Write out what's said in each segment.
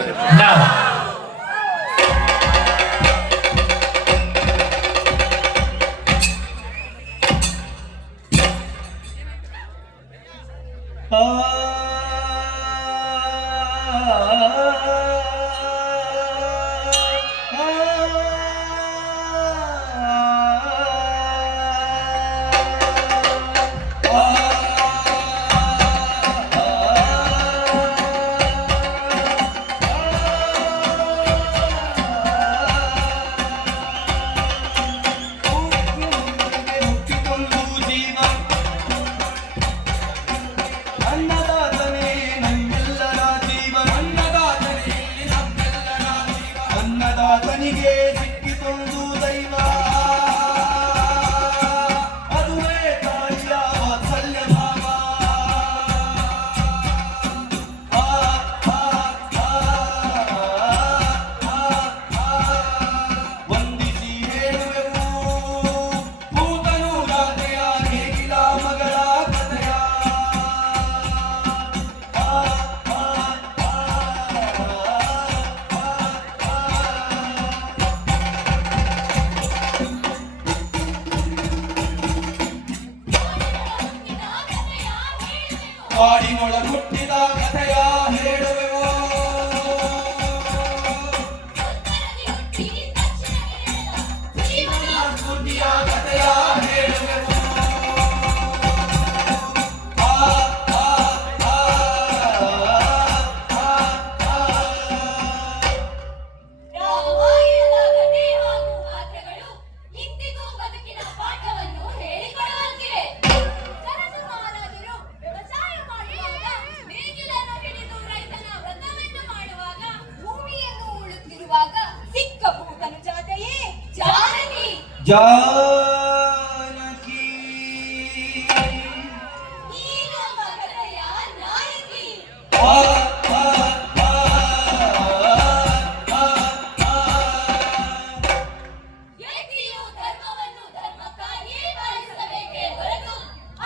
Now. ಅನ್ನದಾತನಿಗೆ ಸಿಕ್ಕಿತೊಂದು ದೈವ, ಅದುವೇ ತಾಯಿಯ ವಾತ್ಸಲ್ಯ ಭಾವ. ವಂದಿಸಿ ಹೇಳುವೆವು ಭೂತನು ರಾಧೆಯ ನೇಗಿಲ ಮಗಳ ಕಥೆಯ. ಕಾಡಿನೊಳ ಹುಟ್ಟಿದ ಕಥೆಯ ಹೇಳುವೆವು, ಸ್ಫೂರ್ತಿಯ ಕಥೆಯ ಹೇಳುವೆವು. ಜಾನಕಿ ಧರ್ಮವನ್ನು ಧರ್ಮಕ್ಕಾಗಿಯೇ ಪಾಲಿಸಬೇಕೇ ಹೊರತು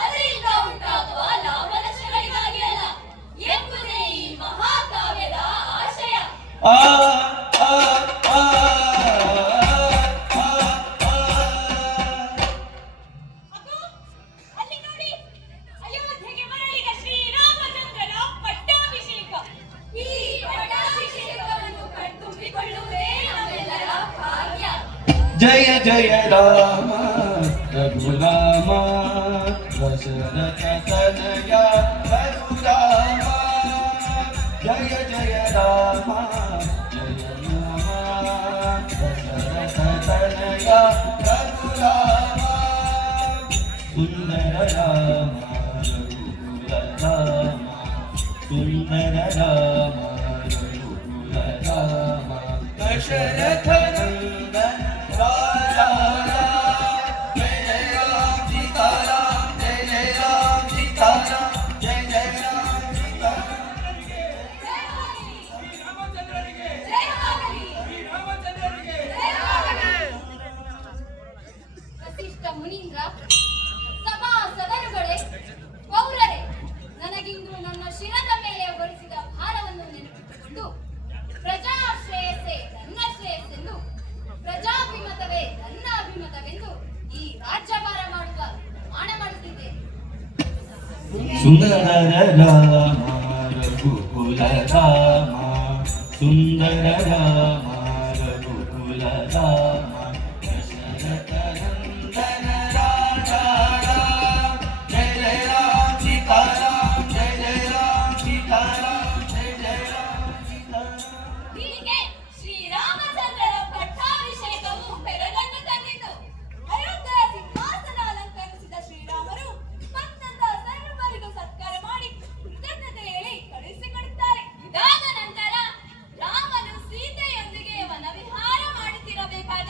ಅದರಿಂದ ಉಂಟಾಗುವ ಲಾಭನಷ್ಟಗಳಿಗಾಗಿ ಅಲ್ಲ ಎಂಬುದೇ ಈ ಮಹಾಕಾವ್ಯದ ಆಶಯ. ಅಲ್ಲಿ ನೋಡಿ, ಅಯೋಧ್ಯೆಗೆ ಮರಳಿದ ಶ್ರೀರಾಮಚಂದ್ರನ ಪಟ್ಟಾಭಿಷೇಕ. ಈ ಪಟ್ಟಾಭಿಷೇಕವನ್ನು ಕಣ್ತುಂಬಿಕೊಳ್ಳುವುದೇ ನಮ್ಮೆಲ್ಲರ ಭಾಗ್ಯ. ಜಯ ಜಯ ರಾಮ ರಘುರಾಮ ದಶರಥ ತನಯ ರಘುರಾಮ. ಜಯ ಜಯ ರಾಮ ಜಯ ರಾಮ ದಶರಥ ತನಯ ರಘುರಾಮ. ಸುಂದರ ರಾಮ ರಘುಕುಲ ರಾಮ, ಸುಂದರ ರಾಮ ರಘುಕುಲ ರಾಮ. ದಶರಥ ನಂದನ ರಾಜಾ ಜಯ ಜಯ ರಾಮ ಸೀತಾರಾಮ, ಜಯ ಜಯ ರಾಮ ಸೀತಾರಾಮ, ಜಯ ಜಯ ರಾಮ ಸೀತಾರಾಮ. ವಸಿಷ್ಠ ಮುನೀಂದ್ರ, ಸಭಾ ಸದರುಗಳೇ, ಪೌರರೇ, ನನಗಿಂದು ನನ್ನ ಶಿರದ ಮೇಲೆ ಹೊರಿಸಿದ ಭಾರವನ್ನು ನೆನಪಿಟ್ಟುಕೊಂಡು ಪ್ರಜಾಶ್ರೇಯಸ್ಸೇ ನನ್ನ ಶ್ರೇಯಸ್ಸೆಂದು, ಪ್ರಜಾಭಿಮತವೇ ನನ್ನ ಅಭಿಮತವೆಂದು ಈ ರಾಜ್ಯಭಾರ ಮಾಡುವ ಪ್ರಮಾಣ ಮಾಡುತ್ತಿದ್ದೇನೆ. ಸುಂದರ ರಾಮ ರಘುಕುಲ ರಾಮ, ಸುಂದರ ರಾಮ ರಘುಕುಲ ರಾಮ. ದಶರಥ ನಂದನ ರಾಜಾ ರಾಮ, ಜಯ ಜಯ ರಾಮ ಸೀತಾರಾಮ, ಜಯ ಜಯ ರಾಮ ಸೀತಾರಾಮ, ಜಯ ಜಯ ರಾಮ ಸೀತಾರಾಮ. ಹೀಗೆ ಶ್ರೀರಾಮಚಂದ್ರನ ಪಟ್ಟಾಭಿಷೇಕವು ಬೆರಗನ್ನು ತಂದಿತು. ಅಯೋಧ್ಯೆಯ ಸಿಂಹಾಸನ ಅಲಂಕರಿಸಿದ ಶ್ರೀರಾಮರು ಬಂದಂತ ಸರ್ವರಿಗೂ ಸತ್ಕಾರ ಮಾಡಿ ಕೃತಜ್ಞತೆ ಹೇಳಿ ಕಳುಹಿಸಿಕೊಡುತ್ತಾರೆ. ಇದಾದ ನಂತರ ರಾಮನು ಸೀತೆಯೊಂದಿಗೆ ವನವಿಹಾರ ಮಾಡುತ್ತಿರಬೇಕಾದ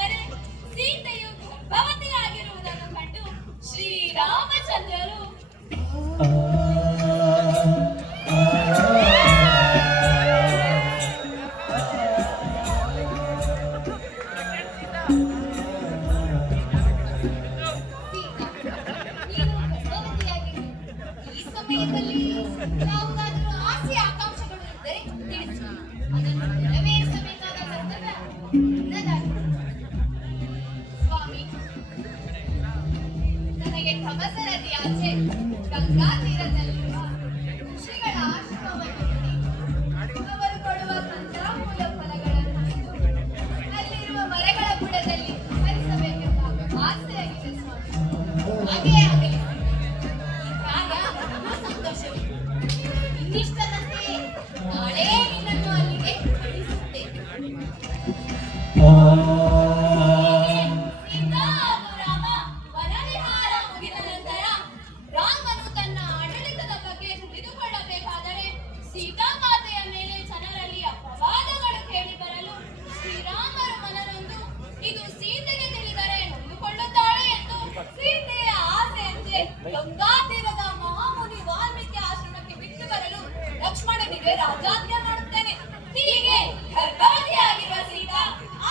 ಗಂಗಾ ತೀರದಲ್ಲಿರುವ ಋಷಿಗಳ ಆಶ್ರಮವನ್ನು ನೋಡಿ ಅವರು ಕೊಡುವ ಪಂಚಾಮೂಲ ಫಲಗಳನ್ನು ತಿಂದು ಅಲ್ಲಿರುವ ಮರಗಳ ಬುಡದಲ್ಲಿ ಹರಿಸಬೇಕೆಂಬ ಆಸೆಯಾಗಿದೆ ಸ್ವಾಮಿ. ಹಾಗೆಯೇ ಆಗಲಿ. ಈ ಕಾರ್ಯ ನಮ್ಮ ಸಂತೋಷವೇ. ಇನ್ನಿಷ್ಟದಂತೆಯೇ ನಾಳೆ ನಿನ್ನನ್ನು ಅಲ್ಲಿಗೆ ಕಳಿಸುತ್ತೇನೆ. ಸೀತಾ ಹಾಗೂ ರಾಮ ವನವಿಹಾರ ಮುಗಿದ ನಂತರ ರಾಮನು ತನ್ನ ಆಡಳಿತದ ಬಗ್ಗೆ ತಿಳಿದುಕೊಳ್ಳಬೇಕಾದರೆ ಸೀತಾಮಾತೆಯ ಮೇಲೆ ಜನರಲ್ಲಿ ಅಪವಾದಗಳು ಕೇಳಿ ಬರಲು ಶ್ರೀರಾಮರು ಮನನೊಂದು ಇದು ಸೀತೆಗೆ ತಿಳಿದರೆ ನೊಂದುಕೊಳ್ಳುತ್ತಾಳೆ ಎಂದು ಸೀತೆಯ ಆಸೆಯಂತೆ ಗಂಗಾ ತೀರದ ಮಹಾಮುನಿ ವಾಲ್ಮೀಕಿ ಆಶ್ರಮಕ್ಕೆ ಬಿಟ್ಟು ಬರಲು ಲಕ್ಷ್ಮಣನಿಗೆ ರಾಜಾಜ್ಞೆ ಮಾಡುತ್ತೇನೆ. ಹೀಗೆ ಗರ್ಭವತಿಯಾಗಿರುವ ಸೀತಾ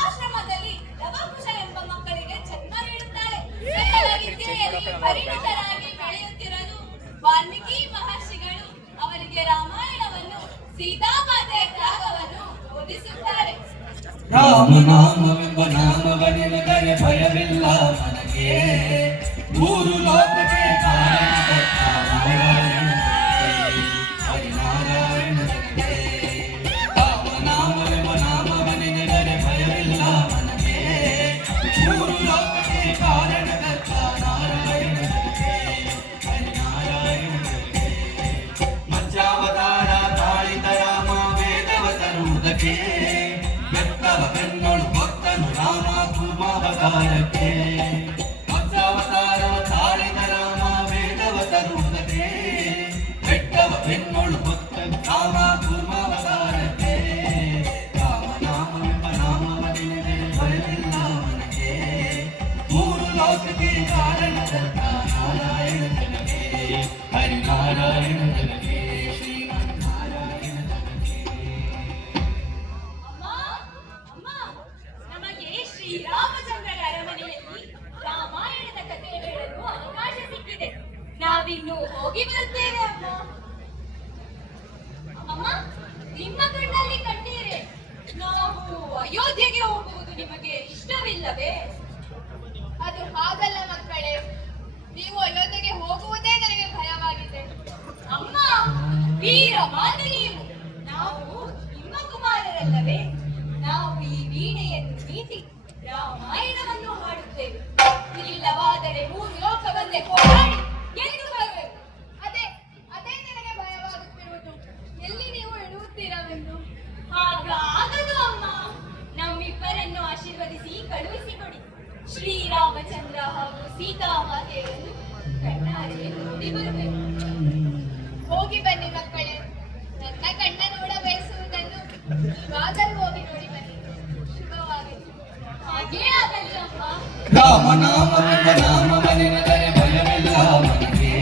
ಆಶ್ರಮದಲ್ಲಿ ಲವಕುಶ ಎಂಬ ಮಕ್ಕಳಿಗೆ ಜನ್ಮ ನೀಡುತ್ತಾಳೆ. ಸಕಲ ವಿದ್ಯೆಯಲ್ಲಿ ಪರಿಣಿತರಾಗಿ ಬೆಳೆಯುತ್ತಿರಲು ವಾಲ್ಮೀಕಿ ಮಹರ್ಷಿಗಳು ಅವರಿಗೆ ರಾಮಾಯಣವನ್ನು ಸೀತಾಮಾತೆಯ ತ್ಯಾಗವನ್ನು ಬೋಧಿಸುತ್ತಾರೆ. ರಾಮನಾಮವೆಂಬ ನಾಮವನೆದರೆ ಭಯವಿಲ್ಲ ನನಗೆ, ಮೂರು ಲೋಕಕ್ಕೆ ಕಾರಣಕರ್ತ ನಾರಾಯಣ ಹರಿನಾರಾಯಣ ನನಗೆ. ರಾಮನಾಮವೆಂಬ ನಾಮವನೆದರೆ ಭಯವಿಲ್ಲ ನನಗೆ, ಮೂರು ಲೋಕಕ್ಕೆ ಕಾರಣಕರ್ತ ನಾರಾಯಣ ನನಗೆ ಹರಿನಾರಾಯಣ ನನಗೆ. ಮಧ್ಯಾವತಾರ ತಾಳಿದ ರಾಮ ವೇದವ ತರುವುದಕ್ಕೆ, ಬೆತ್ತವ ಬೆನ್ನೊಳು ಭಕ್ತನು ರಾಮ ಕೂರ್ಮಾವತಾರಕ್ಕೆ. ಮಧ್ಯಾವತಾರ ತಾಳಿದ ರಾಮ ವೇದವ ತರುವುದಕ್ಕೆ, ಬೆಟ್ಟವ ಬೆನ್ನೊಳು ಭಕ್ತನು ರಾಮ ಕೂರ್ಮಾವತಾರಕ್ಕೆ. ರಾಮನಾಮವೆಂಬ ನಾಮವನೆದರೆ ಭಯವಿಲ್ಲ ನನಗೆ, ಮೂರು ಲೋಕಕ್ಕೆ ಕಾರಣಕರ್ತ ನಾರಾಯಣ ನನಗೆ ಹರಿನಾರಾಯಣ ನನಗೆ ಶ್ರೀಮನ್ನಾರಾಯಣ ನನಗೆ. ಅಮ್ಮ, ಅಮ್ಮ, ನಮಗೆ ಶ್ರೀರಾಮಚಂದ್ರನ ಅರಮನೆಯಲ್ಲಿ ರಾಮಾಯಣದ ಕಥೆ ಹೇಳಲು ಅವಕಾಶ ಸಿಕ್ಕಿದೆ. ನಾವಿನ್ನು ಹೋಗಿ ಬರುತ್ತೇವೆ ಅಮ್ಮ. ಅಮ್ಮ, ನಿಮ್ಮ ಕಣ್ಣಲ್ಲಿ ಕಣ್ಣೀರೆ. ನಾವು ಅಯೋಧ್ಯೆಗೆ ಹೋಗುವುದು ನಿಮಗೆ ಇಷ್ಟವಿಲ್ಲವೇ? ಅದು ಹಾಗಲ್ಲ ಮಕ್ಕಳೇ, ನೀವು ಅಯೋಧ್ಯೆಗೆ ಹೋಗುವುದೇ ನನಗೆ ಭಯವಾಗಿದೆ. ಅಮ್ಮ, ವೀರ ಮಾತೆ ನೀವು. ನಾವು ನಿಮ್ಮ ಕುಮಾರರಲ್ಲವೇ? ನಾವು ಈ ವೀಣೆಯನ್ನು ಮೀಟಿ ರಾಮಾಯಣವನ್ನು ಹಾಡುತ್ತೇವೆ. ಇಲ್ಲವಾದರೆ ಮೂರು ಲೋಕವನ್ನೇ ಹೋರಾಡಿ ಗೆದ್ದು ಬರಬೇಕು. ಅದೇ ಅದೇ ನನಗೆ ಭಯವಾಗುತ್ತಿರುವುದು. ಎಲ್ಲಿ ನೀವು ಇಡುತ್ತೀರವೆಂದು. ಹಾಗಾಗದು ಅಮ್ಮ. ನಮ್ಮಿಬ್ಬರನ್ನು ಆಶೀರ್ವದಿಸಿ ಕಳುಹಿಸಿಕೊಡಿ. ಶ್ರೀರಾಮಚಂದ್ರ ಹಾಗೂ ಸೀತಾಮಾತೆಯರನ್ನು ಕಣ್ಣಾರೆ ನೋಡಿ ಬರಬೇಕು. ಹೋಗಿ ಬನ್ನಿ ಮಕ್ಕಳೇ. ನನ್ನ ಕಣ್ಣ ನೋಡ ಬಯಸುವುದನ್ನು ಇವಾಗಲೂ ಹೋಗಿ ನೋಡಿ ಬನ್ನಿ. ಶುಭವಾಗಲಿ. ಹಾಗೇ ಆಗಲಿ ಅಮ್ಮ. ರಾಮನಾಮವೆಂಬ ನಾಮವನೆದರೆ ಭಯವಿಲ್ಲ ನನಗೆ,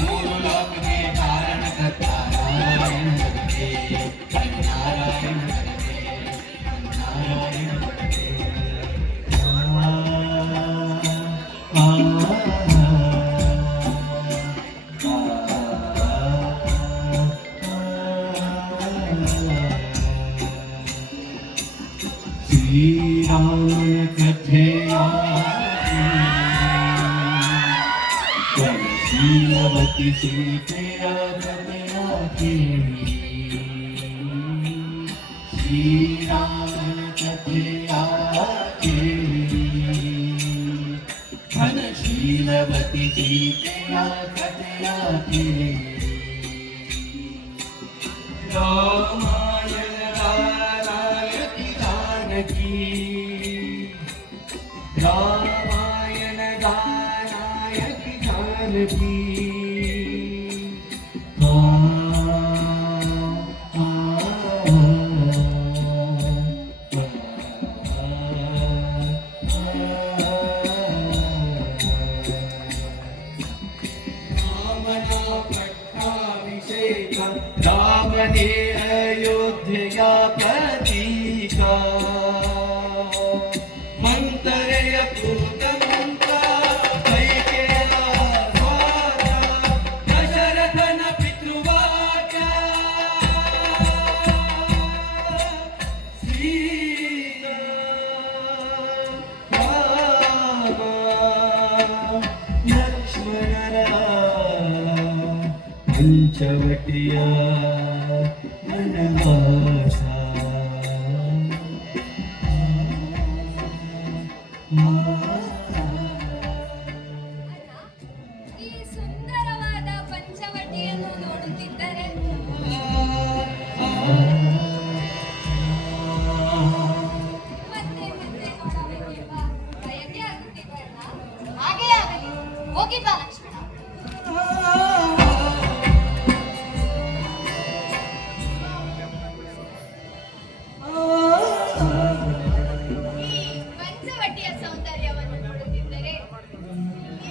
ಮೂರು ಲೋಕಕ್ಕೆ ಕಾರಣಕರ್ತ ನಾರಾಯಣ ನನಗೆ ಹರಿನಾರಾಯಣ ನನಗೆ ನಾರಾಯಣ ನನಗೆ. ಶ್ರೀರಾಮನ ಕಥೆಯ ಶೀಲವತಿ ಸೀತೆಯ ಕಥೆಯ ಕೇಳಿ, ಶ್ರೀರಾಮನ ಕಥೆಯ ಕೇಳಿ, ಘನಶೀಲವತಿ ಸೀತೆಯ ಕಥೆಯ ಕೇಳಿ. ರಾಮಾಯಣದ ನಾಯಕಿ ಜಾನಕಿ, ರಾಮಾಯಣದ ನಾಯಕಿ ಜಾನಕಿ. ರಾಮನೇ ಅಯೋಧ್ಯೆಯ ಪ್ರತೀಕ, ಮಂತರೆಯ ಕೂತ ಮಂತ ಕೈಕೆಯ ಸ್ವಾರ, ದಶರಥನ ಪಿತೃವಾಕ್ಯ. ಸೀತಾ ರಾಮ ಲಕ್ಷ್ಮಣರ ಪಂಚವಟಿಯ ವನವಾಸ ಈ ಸುಂದರವಾದ ಪಂಚವಟಿಯನ್ನು ನೋಡುತ್ತಿದ್ದರೆ ಮತ್ತೆ ಮತ್ತೆ ನೋಡಬೇಕೆಂಬ ಬಯಕೆ ಆಗುತ್ತಿದೆಯಲ್ಲ. ಹಾಗೇ ಆಗಲಿ, ಹೋಗಿ ಬಾ ಲಕ್ಷ್ಮಣ. ಈ ಪಂಚವಟಿಯ ಸೌಂದರ್ಯವನ್ನು ನೋಡುತ್ತಿದ್ದರೆ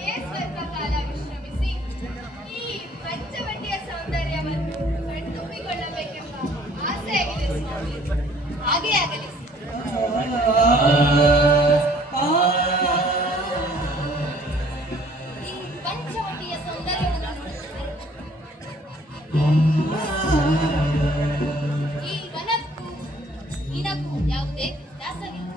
ಏ ಸ್ವಲ್ಪ ಕಾಲ ವಿಶ್ರಮಿಸಿ ಈ ಪಂಚವಟಿಯ ಸೌಂದರ್ಯವನ್ನು ಕಣ್ತುಂಬಿಕೊಳ್ಳಬೇಕೆಂಬ ಆಸೆಯಾಗಿದೆ ಸ್ವಾಮಿ. ಹಾಗೇ ಆಗಲಿ. ಈ ಪಂಚವಟಿಯ ಸೌಂದರ್ಯವನ್ನು ನೋಡುತ್ತಿದ್ದರೆ ಈ ವನಕ್ಕೂ ನಿನಗೂ ಯಾವುದೇ ವ್ಯತ್ಯಾಸವಿಲ್ಲ.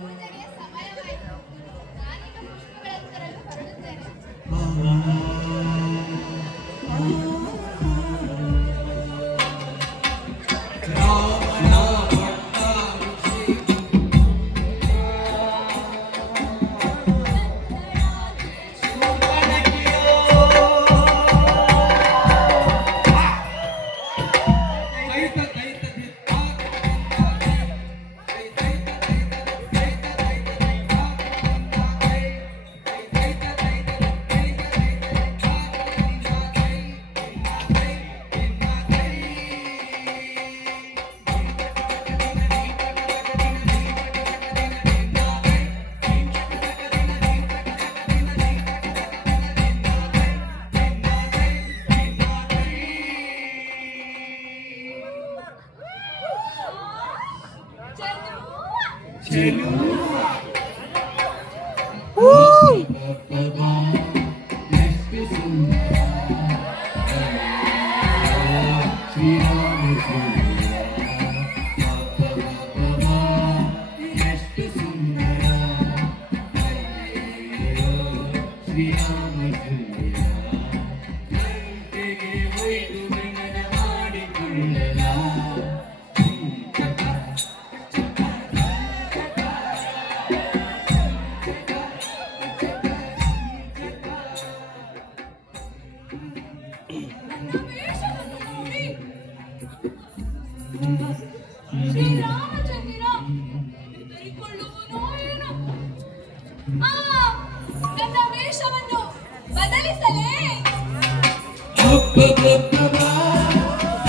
ಪೂಜೆಗೆ ಸಮಯವಾಯಿತು. ನಾನೀಗ ಪುಷ್ಪಗಳನ್ನು ತರಲು ಹೊರಡುತ್ತೇನೆ. ರಾಮನ ಪಟ್ಟಾಭಿಷೇಕ ಚೆಲುವ ಎಷ್ಟು ಸುಂದರ ಶ್ರೀರಾಮಚಂದ್ರ ಎಷ್ಟು ಸುಂದರ ಶ್ರೀರಾಮಚಂದ್ರ ಗಂಟೆಗೆ ಒಯ್ದು ಗಮನ ಮಾಡಿಕೊಳ್ಳಲ ಶ್ರೀರಾಮಚಂದ್ರ ಹೆದರಿಕೊಳ್ಳುವನೋ ಏನೋ. ನನ್ನ ವೇಷವನ್ನು ಬದಲಿಸಲೇ?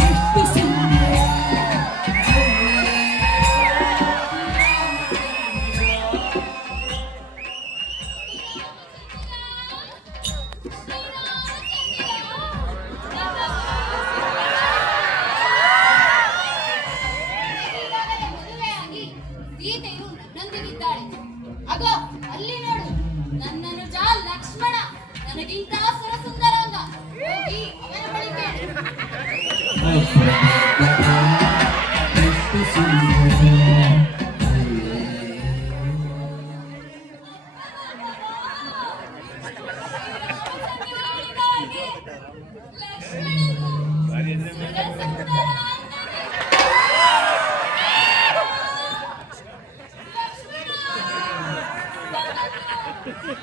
ಎಷ್ಟು ಸುಂದರ ಈಗಾಗಲೇ ಮದುವೆಯಾಗಿ ಸೀತೆಯು ನನ್ನೊಂದಿಗಿದ್ದಾಳೆ. ಅಗೋ ಅಲ್ಲಿ ನೋಡು, ನನ್ನನ್ನು ಲಕ್ಷ್ಮಣ ನನಗಿಂತ ಸುರಸುಂದರಾಂಗ. ಹೋಗಿ ಅವನ ಬಳಿ ಕೇಳು. ಎಷ್ಟು ಸುಂದರ ಶ್ರೀರಾಮಚಂದ್ರನಿಗಾಗಿ ಲಕ್ಷ್ಮಣನು ಸುರಸುಂದರ ಅಂದನೆ. ಲಕ್ಷ್ಮಣ, ನನ್ನನ್ನು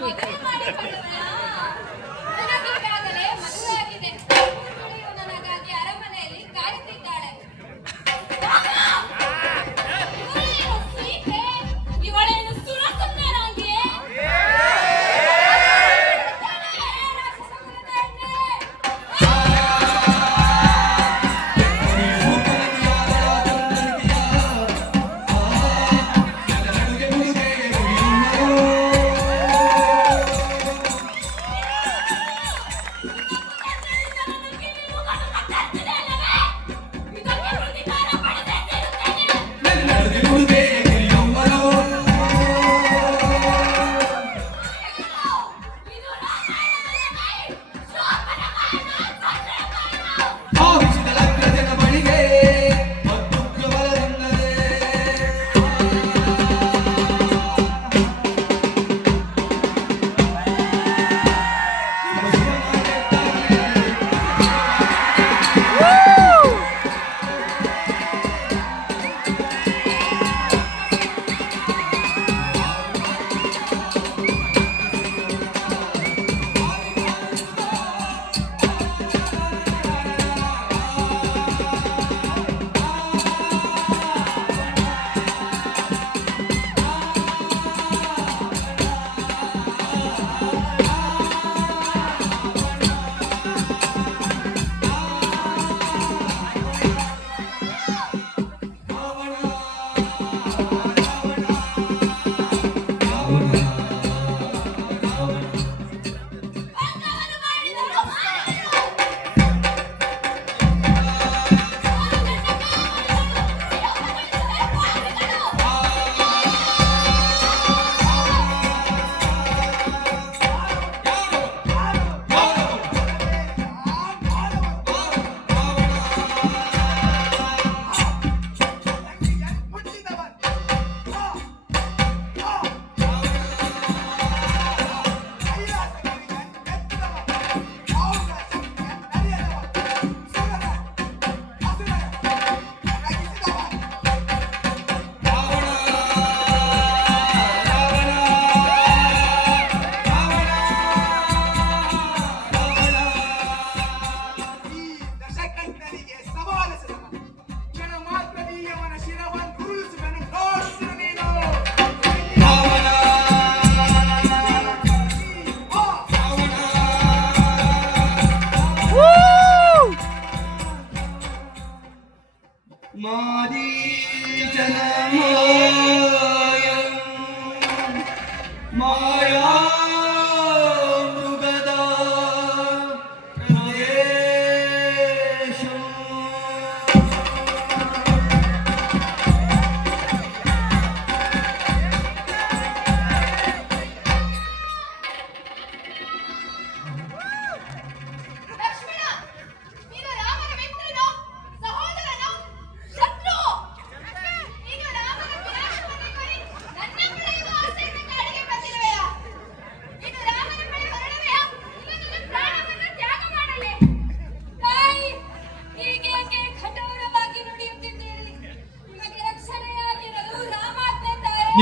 ಮದುವೆ ಮಾಡಿಕೊಳ್ಳುವೆಯಾ? ನನಗೀಗಾಗಲೇ ಮದುವೆಯಾಗಿದೆ. ಇವಳು ನನಗಾಗಿ ಅರಮನೆಯಲ್ಲಿ ಕಾಯುತ್ತಿದ್ದಾಳೆ. ಇವಳೇನು ಸೀತೆ? ಇವಳೇನು ಸುರಸುಂದರಾಂಗಿ?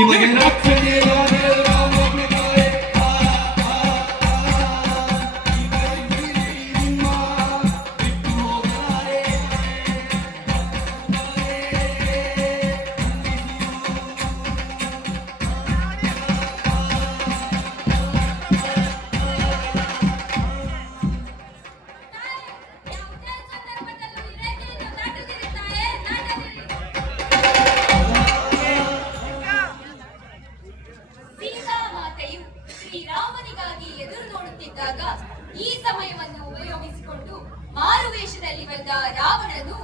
ನಿಮಗೆ ರಕ್ಷಣೆ ಯಾರೇ ರಾಮೊಬ್ಬನೇ ಆ ಆ ನಿಮ್ಮ ಬಿಟ್ಟು ಹೋಗಲಾರೆ ಯಾವುದೇ ಸಂದರ್ಭದಲ್ಲೂ ಈ ರೇಖೆಯನ್ನು ದಾಟುತ್ತಿರಿ ತಾಯೇ, ದಾಟದಿರಿ. ಸೀತಾಮಾತೆಯು ಶ್ರೀರಾಮನಿಗಾಗಿ ಎದುರು ನೋಡುತ್ತಿದ್ದಾಗ ಈ ಸಮಯವನ್ನು ಉಪಯೋಗಿಸಿಕೊಂಡು ಮಾರುವೇಷದಲ್ಲಿ ಬಂದ ರಾವಣನು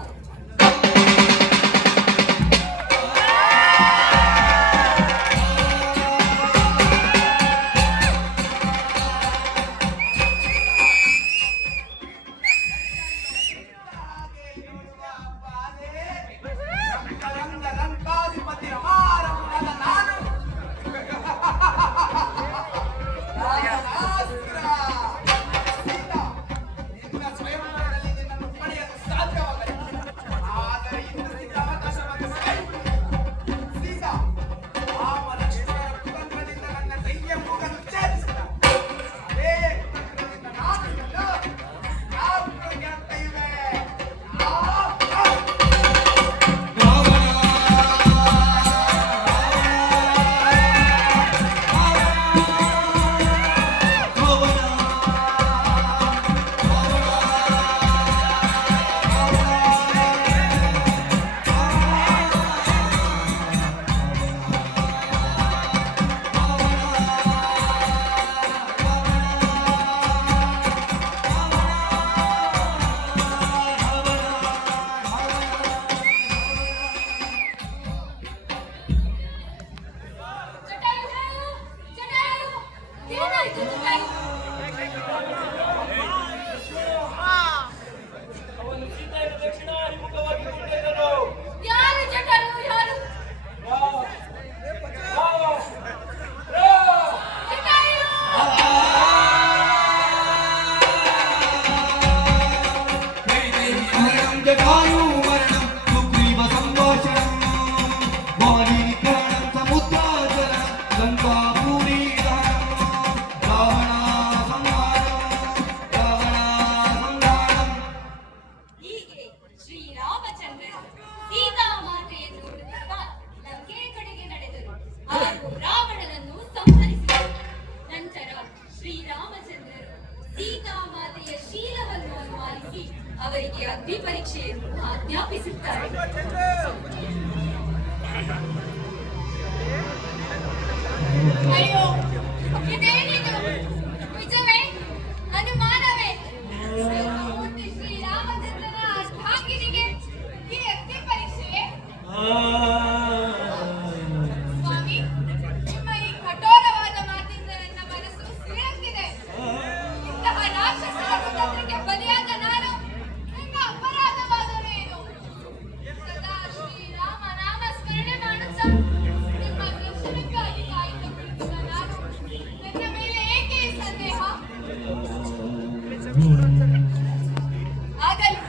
ಏನಾಯ್ತು ಜಟಾಯು? ಅವನು ಸೀತೆಯನ್ನು ದಕ್ಷಿಣಾಭಿಮುಖವಾಗಿ ಕೊಂಡೊಯ್ದನು. ಯಾರು ಜಟಾಯು, ಯಾರು ಜಟಾಯು? मरणं जटायु मरणं सुग्रीव संभाषणं वालीकरणं समुद्राचरणं लङ्कापुरी ಹೀಗೆ ಶ್ರೀರಾಮಚಂದ್ರರು ಸೀತಾಮಾತೆಯನ್ನು ಹುಡುಕುತ್ತಾ ಲಂಕೆ ಕಡೆಗೆ ನಡೆದರು ಹಾಗೂ ರಾವಣನನ್ನು ಸಂಹರಿಸಿದರು. ನಂತರ ಶ್ರೀರಾಮಚಂದ್ರರು ಸೀತಾಮಾತೆಯ ಶೀಲವನ್ನು ಅನುಮಾನಿಸಿ ಅವರಿಗೆ ಅಗ್ನಿ ಪರೀಕ್ಷೆಯನ್ನು ಆಜ್ಞಾಪಿಸುತ್ತಾರೆ. ಅಯ್ಯೋ, ಇದೇನಿದು? ನಿಜವೇ? ಅನುಮಾನವೇ? ಮೂರ್ತಿ ಶ್ರೀರಾಮಚಂದ್ರನ ಅಷ್ಟಾಂಗಿನಿಗೆ ಈ ಅಗ್ನಿ ಪರೀಕ್ಷೆ? ಸ್ವಾಮಿ, ನಿಮ್ಮ ಈ ಕಠೋರವಾದ ಮಾತಿಂದ ನನ್ನ ಮನಸ್ಸು ಸಿಡಿಯುತ್ತಿದೆ. ಇಂತಹ ರಾಕ್ಷಸರ ಕುತಂತ್ರಕ್ಕೆ ಬಲಿಯಾದ ನಾನು ನನ್ನ ಅಪರಾಧವಾದರೇನು? ಸದಾ ಶ್ರೀರಾಮ ನಾಮ ಸ್ಮರಣೆ ಮಾಡುತ್ತಾ ನಿಮ್ಮ ದರ್ಶನಕ್ಕಾಗಿ ಕಾಯುತ್ತಾ ಕುಳಿತಿದ್ದ ನಾನು ನನ್ನ ಮೇಲೆ ಏಕೆ ಈ ಸಂದೇಹ? ಆಗಲಿ,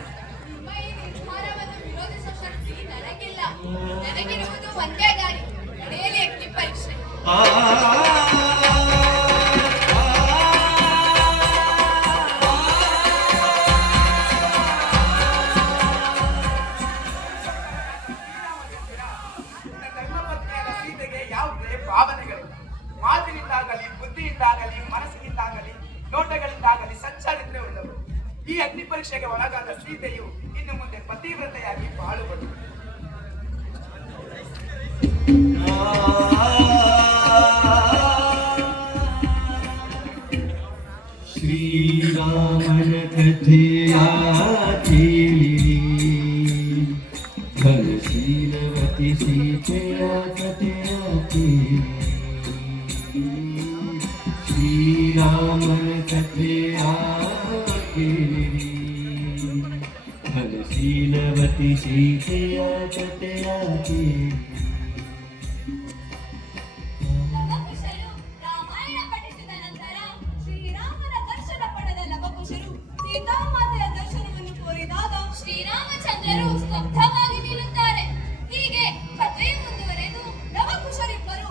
ನಿಮ್ಮ ಈ ನಿರ್ಧಾರವನ್ನು ವಿರೋಧಿಸುವ ಶಕ್ತಿ ನನಗಿಲ್ಲ. ನನಗಿರುವುದು ಒಂದೇ ದಾರಿ, ನಡೆಯಲಿ ಅಗ್ನಿ ಪರೀಕ್ಷೆ. ಧರ್ಮಪತ್ನಿಯಾದ ಸೀತೆಗೆ ಯಾವುದೇ ಭಾವನೆಗಳಿಲ್ಲ. ಮಾತಿನಿಂದಾಗಲಿ, ಬುದ್ಧಿಯಿಂದಾಗಲಿ, ಮನಸ್ಸಿನಿಂದಾಗಲಿ, ನೋಟಗಳಿಂದಾಗಲಿ ಸಚ್ಚಾರಿತ್ರ್ಯ ಉಳ್ಳವರು. ಈ ಅಗ್ನಿ ಪರೀಕ್ಷೆಗೆ ಒಳಗಾದ ಸೀತೆಯು ಇನ್ನು ಮುಂದೆ ಪತಿವ್ರತೆಯಾಗಿ ಬಾಳುವರು. श्रीरामन कथया केली घनशीलवती सीतया कथया केली श्रीरामन कथया केली घनशीलवती सीतया कथया केली ಲವಕುಶರು ರಾಮಾಯಣ ಪಠಿಸಿದ ನಂತರ ಶ್ರೀರಾಮನ ದರ್ಶನ ಪಡೆದ ಲವಕುಶರು ಸೀತಾಮಾತೆಯ ದರ್ಶನವನ್ನು ಕೋರಿದಾಗ ಶ್ರೀರಾಮಚಂದ್ರರು ಸ್ತಬ್ಧವಾಗಿ ನಿಲ್ಲುತ್ತಾರೆ. ಹೀಗೆ ಕಥೆಯು ಮುಂದುವರೆದು ಲವಕುಶರಿಬ್ಬರು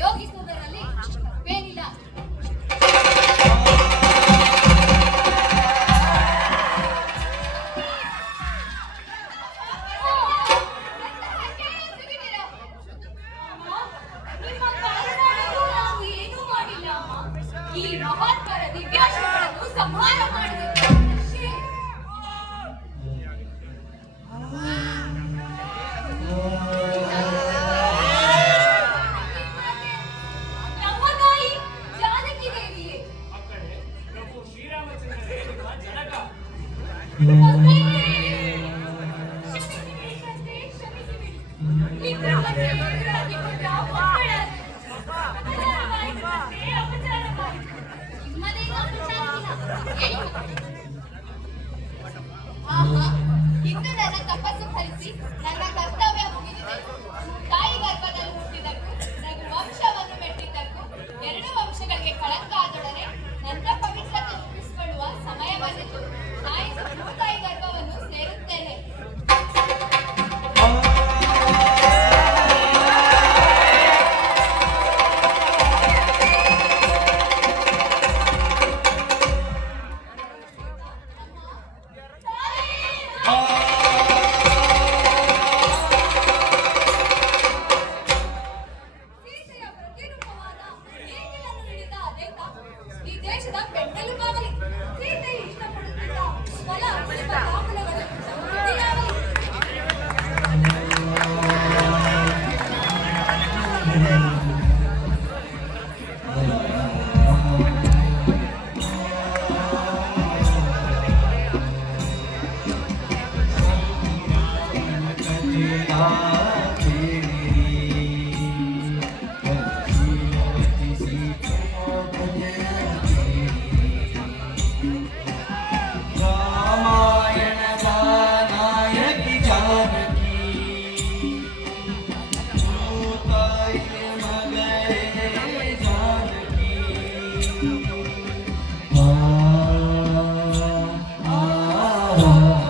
ಪ್ರಯೋಗಿಸುವುದರಲ್ಲಿ ತಪ್ಪೇನಿಲ್ಲ. ನಿಮ್ಮ ಕಾರಣಕ್ಕೂ ನಾವು ಏನೂ ಮಾಡಿಲ್ಲ ಅಮ್ಮ. ಈ ಮಹಾತ್ಮರ ದಿವ್ಯಾಶ್ವಗಳನ್ನು ಸಂಹಾರ ಮಾಡಿದೆ. ನಮ್ಮ ತಾಯಿ ಜಾನಕಿ ದೇವಿಯೇ. ಆ ಕಡೆ ಪ್ರಭು ಶ್ರೀರಾಮಚಂದ್ರರೇ ನಿಮ್ಮ ಜನಕ. ಇಂದು ನನ್ನ ತಪಸ್ಸು ಫಲಿಸಿ ನನ್ನ ಕರ್ತವ್ಯ ಮುಗಿದಿದೆ. ತಾಯಿ ಗರ್ಭದಲ್ಲಿ ಹುಟ್ಟಿದ್ದಕ್ಕೂ ನನ್ನ ವಂಶವನ್ನು ಮೆಟ್ಟಿದ್ದಕ್ಕೂ ಎರಡು ವಂಶಗಳಿಗೆ ಕಳಂಕ ಆದೊಡನೆ ನನ್ನ ಪವಿತ್ರತೆ ರೂಪಿಸಿಕೊಳ್ಳುವ ಸಮಯ ಬಂದಿತು. ತಾಯಿ ಗರ್ಭವನ್ನು ಸೇರುತ್ತೇನೆ. ಸೀತೆಯ ಪ್ರತಿರೂಪವಾದ ನೇಗಿಲನ್ನು ಹಿಡಿದ ಅದೇಕ ಈ ದೇಶದ ಬೆನ್ನೆಲುಬಾಗಲಿ. ಸೀತೆ ಇಷ್ಟಪಡುತ್ತಿದ್ದ ಫಲ ಪುಷ್ಪ ತಾಂಬೂಲಗಳು ಸಮೃದ್ಧಿಯಾಗಲಿ. ರಾಮಾಯಣದ ನಾಯಕಿ ಜಾನಕಿ ತಾಯಿ ಮಗಳೇ ಜಾನಕಿ ಆ